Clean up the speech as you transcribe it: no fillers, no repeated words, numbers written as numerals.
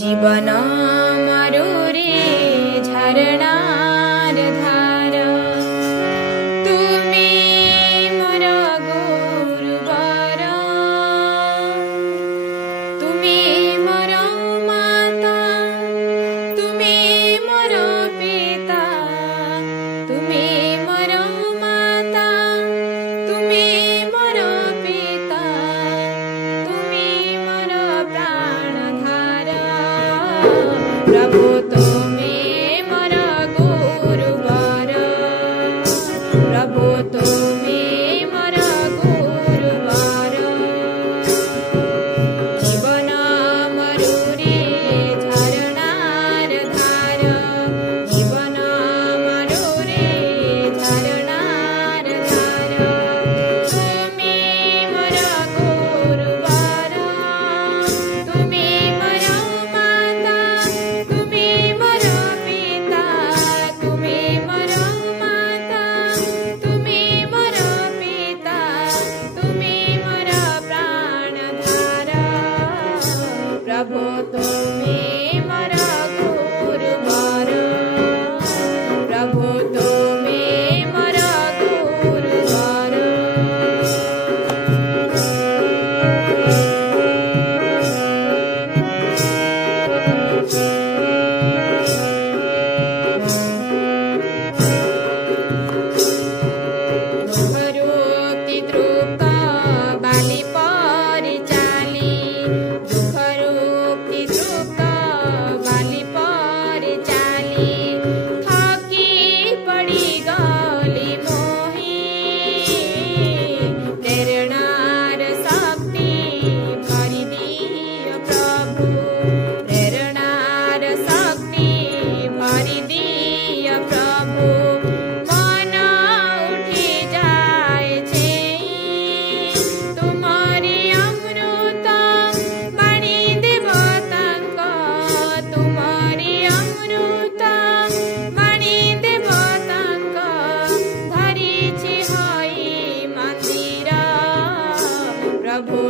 जीवन मारो रे झरणार धार तुमी मोर गुरुवर तुमी मोर माता तुमी मोर पिता तुमी मोर माता तुमी मोर पिता तुमी मोर प्राणधार प्रभु तुम्हें मोर गुरुवर प्रभु तुम्हें मोर गुरुवर जीवन मरु रे झरणार धार जीवन मरु रे झरणार धार तुम्हें मोर गुरुवर तुम्हें मोर माता तुम्हें मोर पिता तुम्हें मोर माता तुम्हें मोर पिता तुम्हें मोर प्राणधार प्रभु तुम्हें मोर गुरुवर प्रभु तुम्हें मोर गुरुवर दुःखरूपी तृप्त बाली परिचाली दुःखरूपी तृप्त बाली परिचाली थकी पड़ी गली मोही प्रेरणार शक्ति भरी दियो प्रभु प्रेरणार शक्ति भरी दियो प्रभु मन उठी जाए छे तुम्हारी अमृत बाणी देवतांक तुम्हारी अमृत बाणी देवतांक धरिछि हई मंदिर प्रभु